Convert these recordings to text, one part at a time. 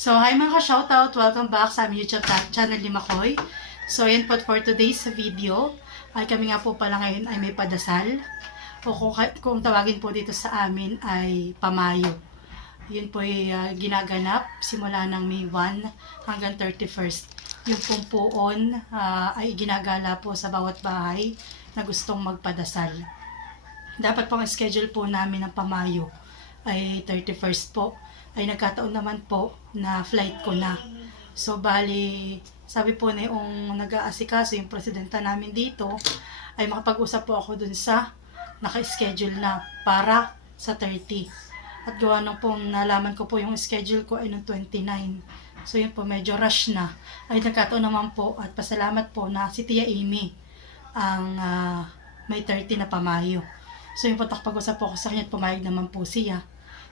So, hi mga ka-shoutout! Welcome back sa aming YouTube channel ni Makoy. So, yan po for today's video. Ay kami nga po pala ngayon ay may padasal. O kung tawagin po dito sa amin ay pamayo. Yun po ay ginaganap simula ng May 1 hanggang 31st. Yung pong puon ay ginagala po sa bawat bahay na gustong magpadasal. Dapat pong schedule po namin ng pamayo ay 31st po. Ay nagkataon naman po na flight ko na. So bali, sabi po na yung nag-aasikaso, yung presidenta namin dito, ay makapag-usap po ako dun sa naka-schedule na para sa 30. At gawa nung pong nalaman ko po yung schedule ko ay noong 29. So yun po, medyo rush na. Ay nagkataon naman po at pasalamat po na si Tia Amy ang may 30 na pamayo. So yun po, takpag-usap po ako sa kanya at pumayag naman po siya.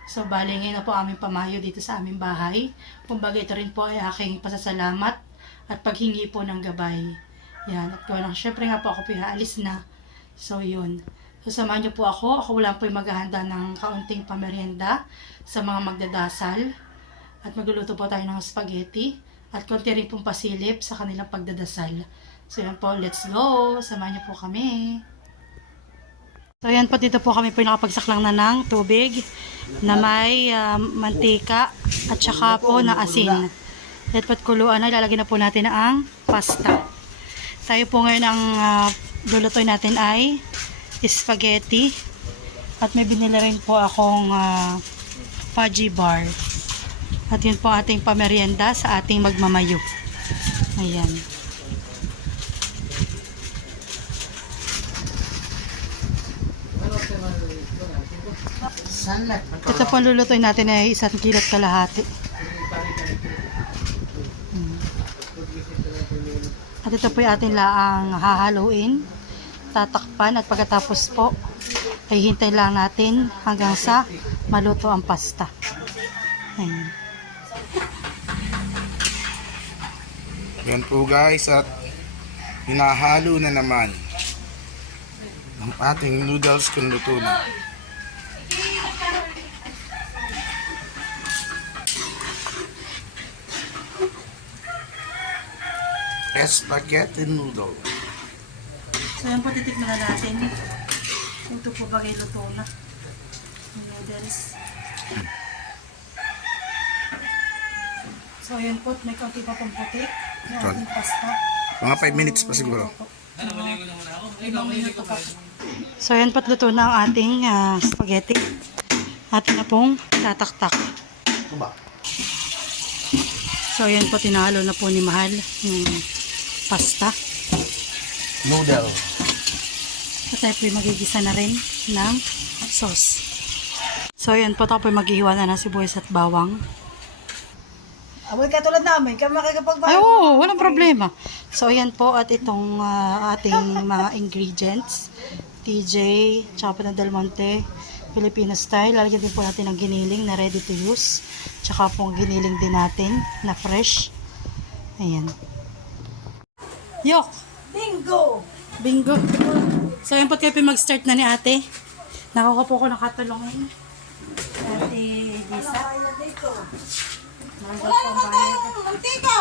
So, bali ngayon na po aming pamayo dito sa aming bahay. Kumbaga ito rin po ay aking pasasalamat at paghingi po ng gabay. Yan. At kung syempre nga po ako po aalis na. So, yun. So, samahan niyo po ako. Ako lang po yung maghahanda ng kaunting pamerienda sa mga magdadasal. At magluluto po tayo ng spaghetti. At konti rin pong pasilip sa kanilang pagdadasal. So, yan po. Let's go! Samahan niyo po kami. So, yan po. Dito po kami po nakapagsaklang na ng tubig na may mantika at saka po na asin. At patkuluan na ilalagay na po natin ang pasta. Tayo po ngayon ang lulutuin natin ay spaghetti. At may binili rin po akong fudgy bar. At yun po ating pamerienda sa ating magmamayo. Ayan. Ito po lulutuin natin ay 1 kilo at kalahati. At ito po yung ating laang hahaluin, tatakpan at pagkatapos po ay hintay lang natin hanggang sa maluto ang pasta. Ayan. Yan po guys, at hinahalo na naman ang ating noodles kung luto na. Spaghetti noodle. So yan po, titikman na natin. Ito po bagay luto na. Noodles. So yan po, may kaunti pa pong puti. May ating pasta. Mga 5 minutes pa siguro. So yan po, luto na ang ating spaghetti. Atin na pong tataktak. So yan po, tinalo na po ni Mahal yung pasta. Noodle. At tayo po magigisa na rin ng sauce. So yan po, tayo po maghihiwa na ng sibuyas at bawang. Amoy katulad namin, kami makikipagbahay. Ay, oo, walang problema. So yan po, at itong ating mga ingredients. TJ, tsaka po ng Del Monte, Filipino style. Lalagyan din po natin ng giniling na ready to use. Tsaka po giniling din natin na fresh. Ayan. Yok! Bingo! Bingo! So yan po, kayo mag-start na ni ate. Nakuha po ko nakatulongin. Ate Lisa. Manggal po ang bayad. Mantika!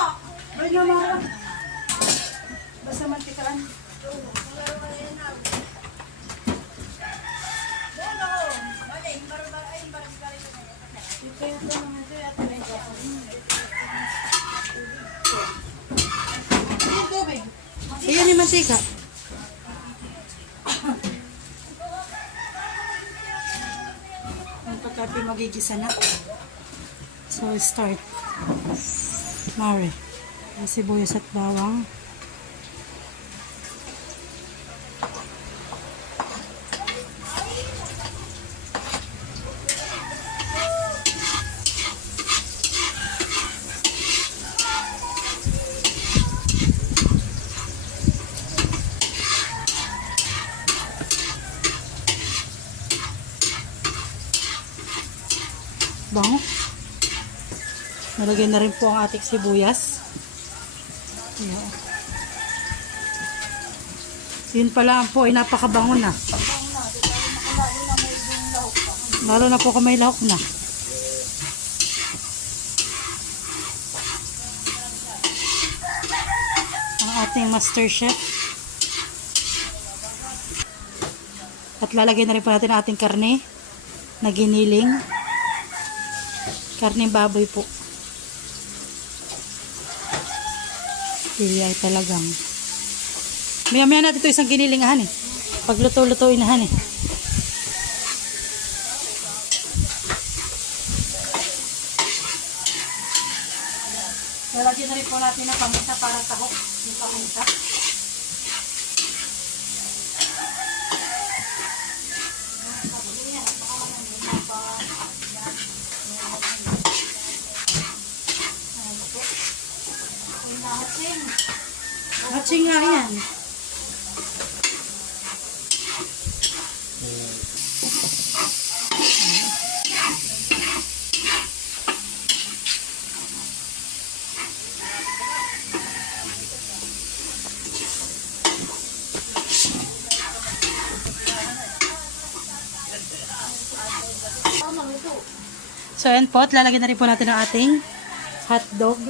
Ay, naman. Basta mantikaan. Ayan yung mantika. Ang pagkapi magigisa na. So, start. Mare. Sibuyas at bawang. Bango. Nalagyan na rin po ang ating sibuyas. Ayan. Yun pala po ay napakabango na. Lalo na po kung may lahok na. ating master chef. At lalagay na rin po natin ang ating karne na giniling. Karne baboy po. Pili ay talagang. Maya-maya natin ito isang ginilingahan eh. Pagluto-lutuin na eh. Lalagyan na rin po natin ng paminta para tahok. Yung paminta. Hatching nga yan. So, ayan po. Lalagyan na rin po natin ang ating hotdog.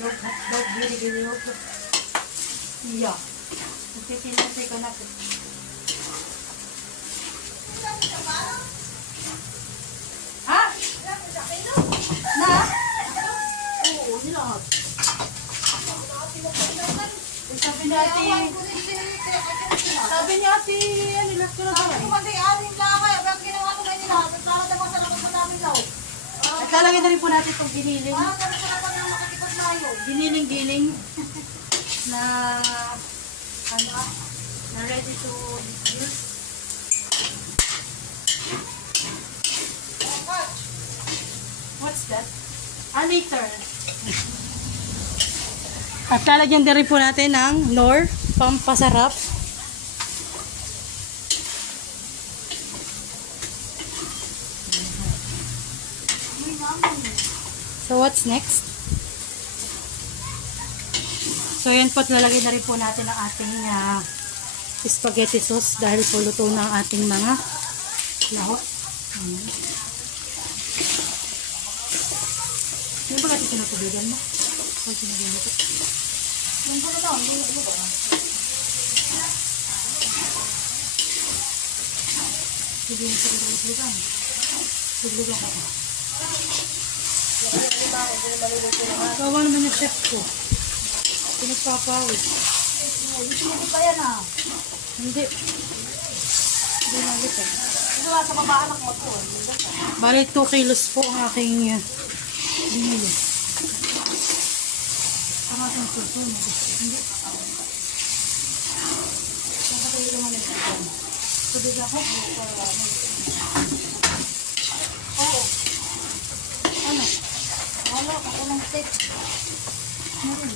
Hotdog, gili-gili. Yeah. Magtitinasay ko natin. Ha? Na? Oo, nilahat. Sabi niya ati, nilas ko na ba? At lalagyan na rin po natin itong giniling. Giniling-giling na na ready to use. What's that? Later. At lalagyan na rin po natin ng Knorr pampasarap. So, what's next? So, yan po. Lalagyan na rin po natin ang ating spaghetti sauce dahil po luto na ang ating mga lahok. Hindi ba natin sinutubigan mo? O, sinutubigan mo? Hindi ba na hindi ba na? Hindi na sinutubigan. Tubigan ka pa. Kawa naman yung chef ko. Pinagpapawit. Hindi pa yan ah. Hindi. Hindi nalito. Ito nga sa baba anak mo to. Bali 2 kilos po ang aking binili. Ang aking susunod. Hindi. Nakatayo naman ito. Tubig ako. Oo. Ano? Wala, ako ng steak. Ano rin?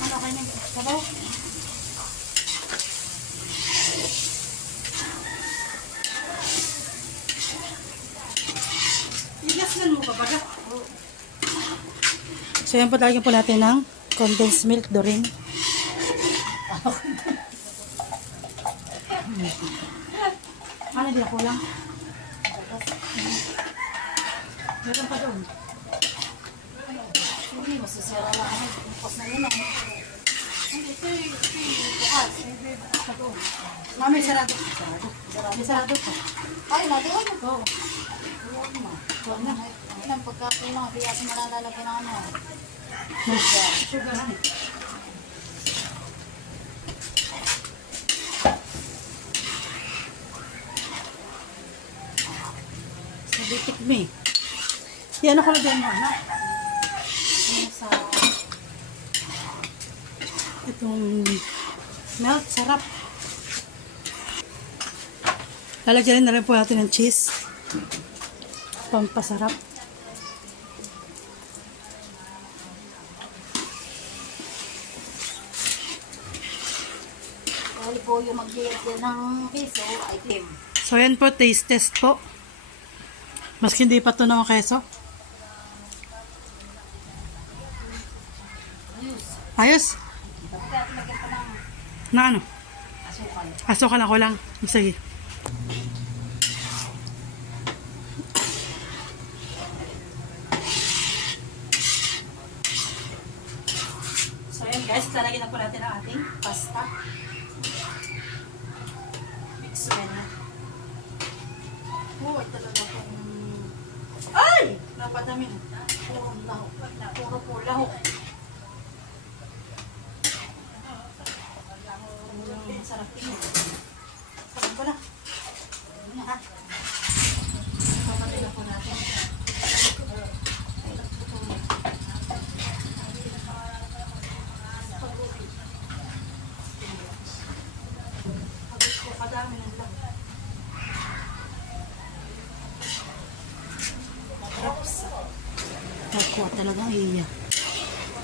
Ano kayo nang sabaw? Igasnan mo pa baga? So yan po talagyan po natin ng condensed milk dorin. Ano din ako lang? Meron pa doon. Hindi, masasira lang ako. Bukas na yun ah. Hindi, ito yung bukas. Bukas pa doon. Mami, sarado. May sarado pa. Ay, nadiwan mo. Oo. Huwag mo. Huwag na. Ayun ang pagkakailang. Kaya sa malalagyan ng ano. Sugar, honey. Sabi, tikmi. Yan ako na dyan mo, anak. Sa itong melt, sarap. Lalagyan na rin po natin ng cheese. Pampasarap. Dahil po yung mag-iit ng piso ay kim. So, yan po, taste test po. Maski hindi pa ito ng keso. Ayos. Na ano? Asukal ako lang. Sige. Guys, lalagyan na po natin ang ating pasta. Mix well. Oh, talaga pong... Ay! Napadami na. Puro lahok. Puro lahok. Sarap tingin. Sarap ko na. Ayan ha. Papatay na po natin. Pagod ko kadami ng lang. Ako talagang iya.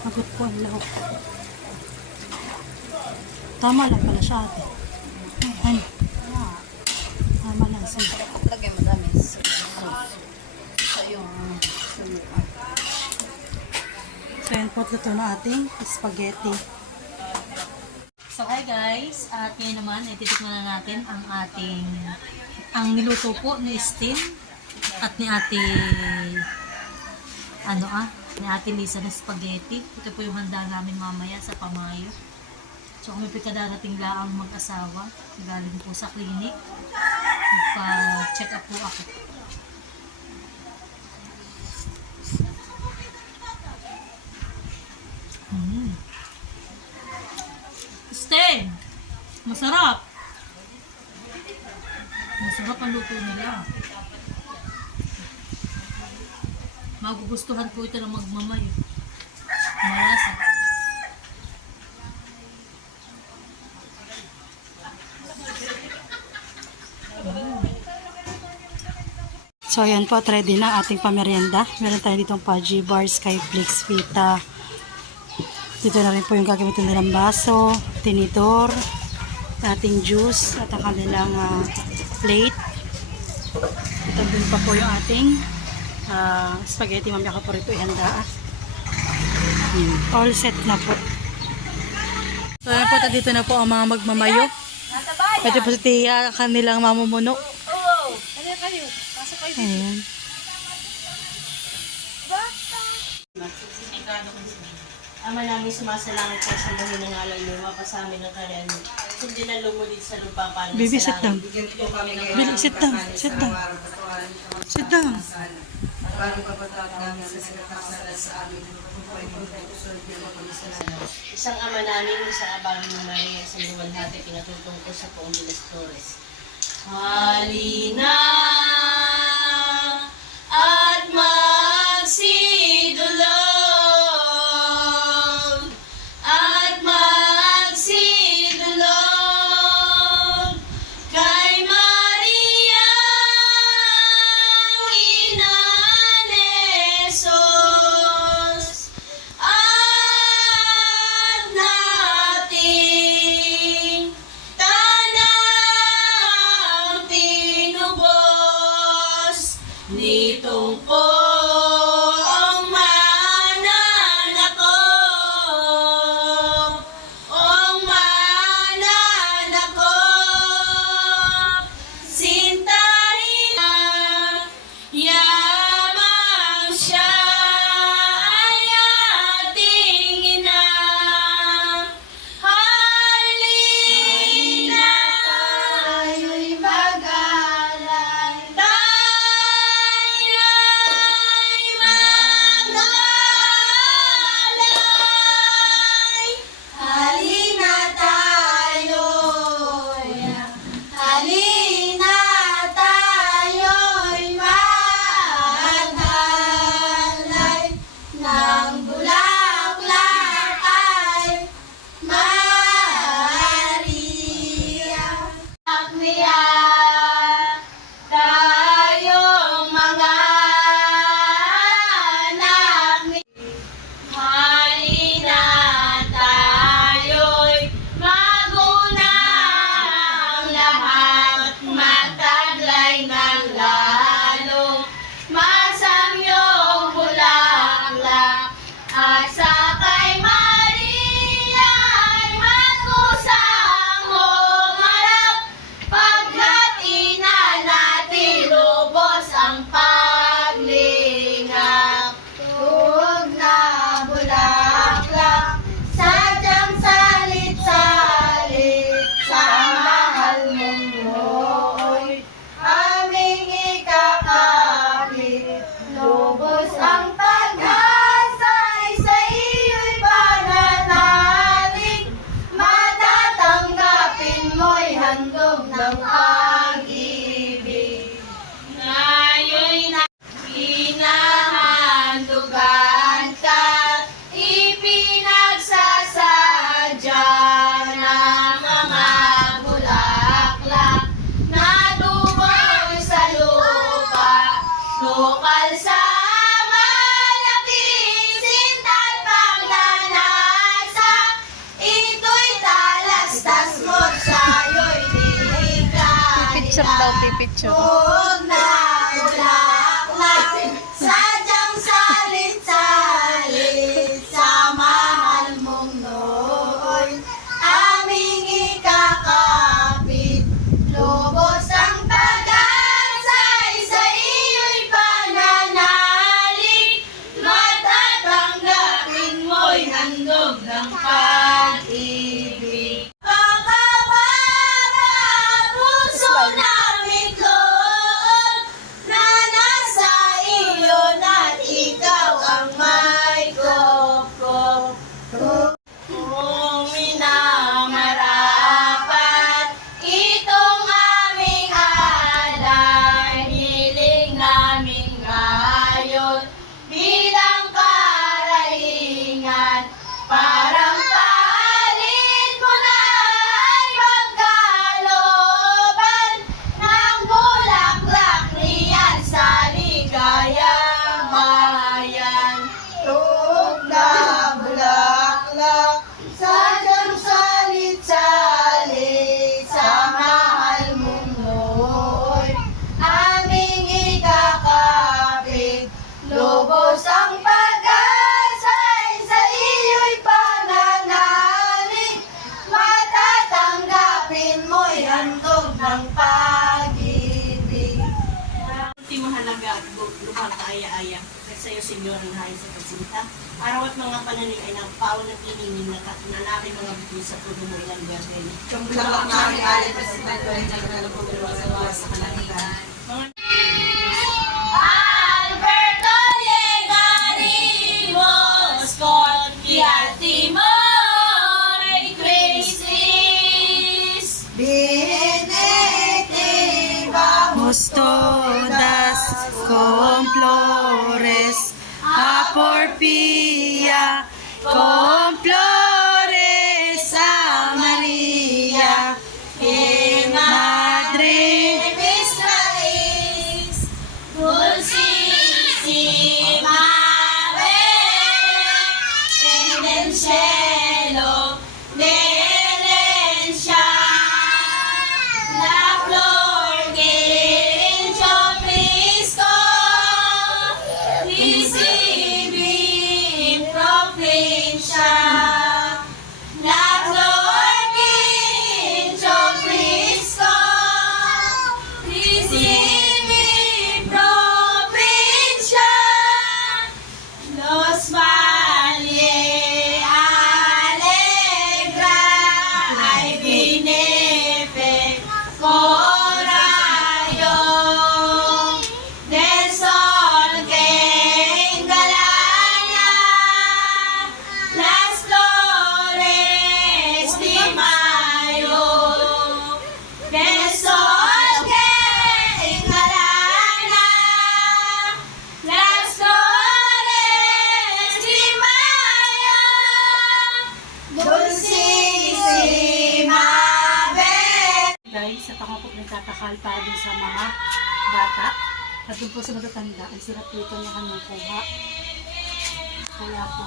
Pagod ko ang lahok. Tama lang pala siya ate. Ay, tama lang siya. Lagay mo dami. So yung suluan. So yan po, luto na ating spaghetti. So hi guys, at ngayon naman, ititikman na natin ang ang niluto po ni Steam at ni ate, ni ate Lisa na spaghetti. Ito po yung handa namin mamaya sa pamayo. So kami po kadarating laang mag-asawa, galing po sa clinic. Magpa-check up po ako. Sten! Masarap! Masarap ang luto nila. Magugustuhan po ito ng magmamay. Malasa. So ayan po, ready na ating pamerienda. Meron tayo ditong Pudgy Bars, Skyflakes, Vita. Dito na rin po yung gagamitin nilang baso, tinidor, ating juice, at ang kanilang plate. Ito din pa po yung ating spaghetti. Mamaya ko po rito ihanda. All set na po. So ayan po, dito na po ang mga magmamayo. Ito po si Tia, kanilang mamumuno. Kayo. Pasok kayo. Ayan. Ama namin sumasalangit po sa mga nangalan mo, mapasamin ng kariyan mo. Sundin na lumulid sa lupa para Baby, sit down. Baby, sit down. Sit down. Sit down. Isang ama namin, isang abang ng Maria, sa luwalhati, pinatutong ko sa poong de las Torres. Halina at magsidulog at magsidulog kay Maria ina ni Jesus at nating tanang tinubos nitong po ang mananakop sintahin na yamang siya ay ating ina. Halina tayo'y mag-alay, tayo'y Bukal sa malaking sintan pagnanasa, ito'y talastas mo sa'yo'y diligan. Pipicture daw, pipicture. Huwag na bulaklak, sadyang salit-salit sa mahal mong noon. Aming ikakapit, lubos ang pag-asa, sa iyo'y pananalig. Matatanggapin mo'y handog ng pag-ibig. Pagkababa puso namin loob na nasa iyo na't ikaw ang may kopko. Kung minamarapat itong aming alay, hiling namin ngayon bilang karahingan. Parang palit mo na ay pagkalooban ng bulaklak niyan sa ligayang bayan. Tuog na bulaklak, sadyang salit-salit sa mahal mong noon. Aming ikakapit, lubos ang pag-asa, sa iyo'y pananalig. Matatanggapin mo'y handog ng pag-ibig. Ultimo halaga at lubhang kaaya-aya sa iyo, Senyor, ang hain sa pagsinta. Araw at mga pananig ay nagpaon ng iningin na nalaki mga bigay sa puno mo ilang garden. Kumulak na ang alay pa sa tayo ay naglalapog sa kalangitan. Alberto Llegarimos con Timor y Crisis. Benedictivamos todas con flores a Porfía, con flores a María, que Madre nuestra es dulcísima en el cielo de herencia, la flor que hecho Cristo, recibí provincia. La flor que hecho Cristo, recibí provincia. Los valle alegra ay vinefe corayo del sol que engalana las flores de mayo, del sol que engalana las flores de mayo, dulcísima Guys, sa pangapok ng tatakal para din sa mga bata. At doon po sa matatanda, ang sirap po ito niya kanyang kuha. Kaya po,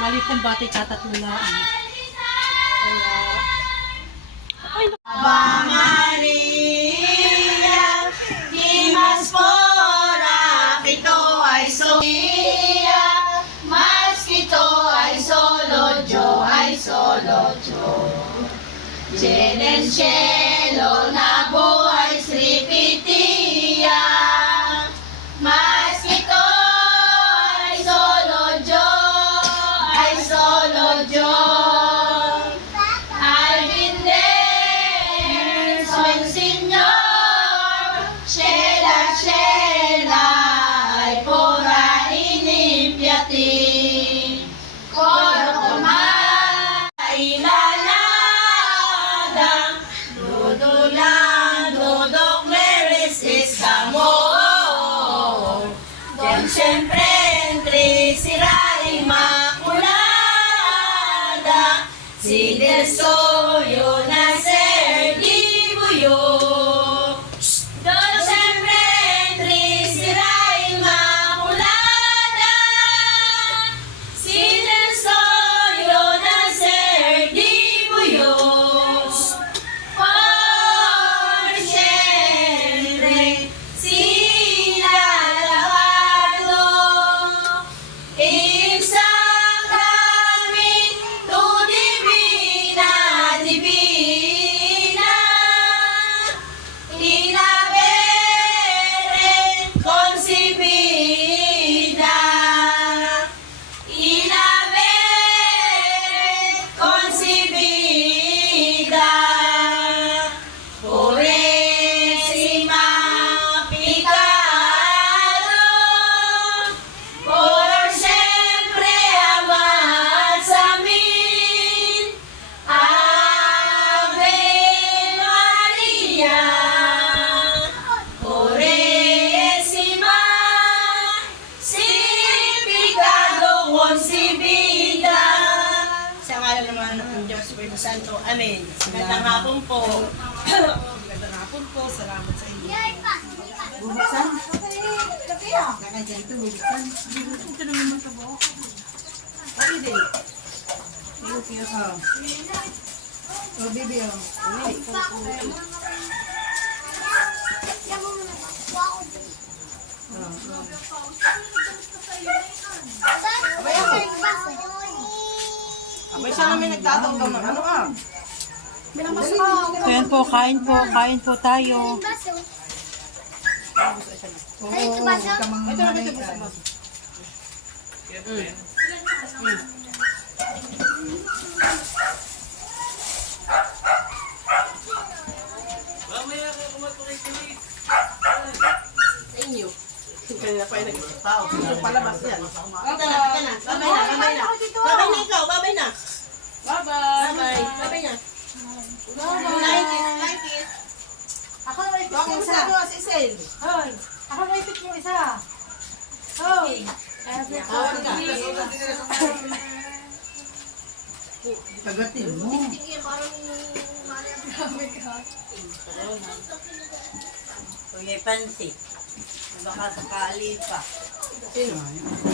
bali pong bati katatlulaan. Kaya, Aba Maria, di mas pora, ito ay Sofia, mas ito ay solo Diyo. Diyan el cielo na buhay Sripitia, mas ito ay solo Diyo. Al vender soy Señor, Shela, ay por ahí limpiati. Coro con ilalada, dudok mereces amor. Don siempre en Cristo. soyo na ser di buyo. Doon siyempre Trisirain Makulada. Sinel soyo na ser di buyo. Por siyempre sinalawado. Ibsa kami tu divina, divina. Inabere concibida. Inabere concibida. Purísima picado. Por siempre amar sa amin. Ave Maria, Purísima, sin pecado concebida. Sa ngalan naman ng Diyos Espiritu Santo. Amen. Magandang hapon po. Magandang hapon po. Salamat sa inyo. Bubuksan. Kakadyan ito, bubuksan. Ito naman ito po. Ay, hindi. Okay, ako. Oh, baby, oh. Abay siya namin nagtatawag ng ano ah. So yan po, kain po tayo. Oo, huwag ka mangmanay ka. Sa inyo. Kaya pa yung nag-tao. Yung palabas yan. Babay na. Babay na ikaw. Babay na. Babay. Babay na. Like it. Ako na ipit Bakit yung sa isa. ano si Sel? Hoy, ako na ipit yung isa. Hoy. Kagatin mo. Kuya Pansi, baka sakali pa. Sino?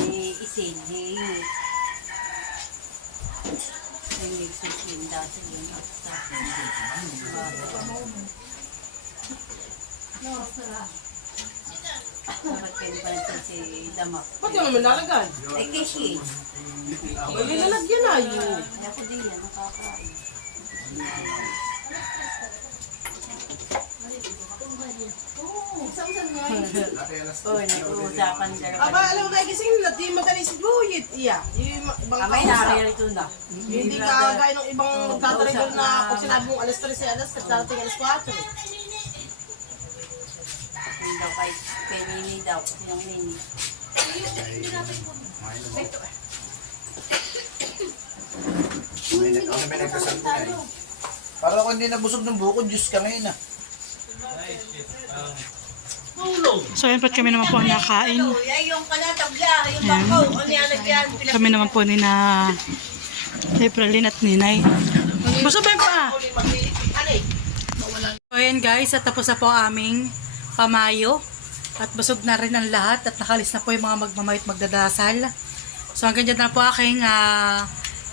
Si Isin, nagsisinda sa yun at sa bakit kayo pansin si Damak? Ba't yung naman nalagay? Ay, kasi, Ay, nilalagyan na yun. ako din yan, nakakain. Oy, nag-uusapan ka Aba, alam mo na gising na, di madali si Guyit. Iya. Yung ibang Kamay kausap. nakakaya ito na. Hindi ka gaya ng ibang magtatragal na pag sinabi mong alas 3 alas 3, darating alas 4. Hindi daw kay Penini daw, kasi yung Mini. Ano may nagsasalita eh. Para ako hindi nabusog ng buko, Diyos ka ngayon ah. So yan po kami naman po ang nakain. Ay, yung panatabla, yung bangko, ano yan, nagyan, Kami naman po ni na Apralin at Ninay. Busog ba yung pa? So yan guys, at tapos na po ang aming pamayo. At busog na rin ang lahat at nakalis na po yung mga magmamayot magdadasal. So hanggang dyan na po aking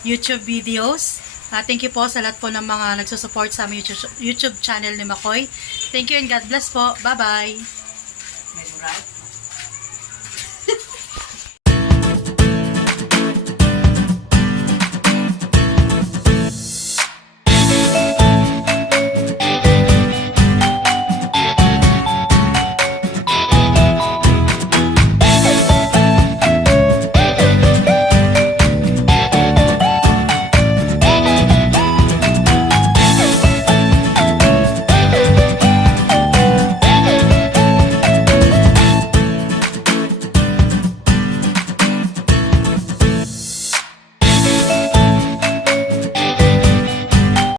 YouTube videos. Thank you po sa lahat po ng mga nagsusupport sa aming YouTube channel ni Makoy. Thank you and God bless po. Bye-bye. May murat.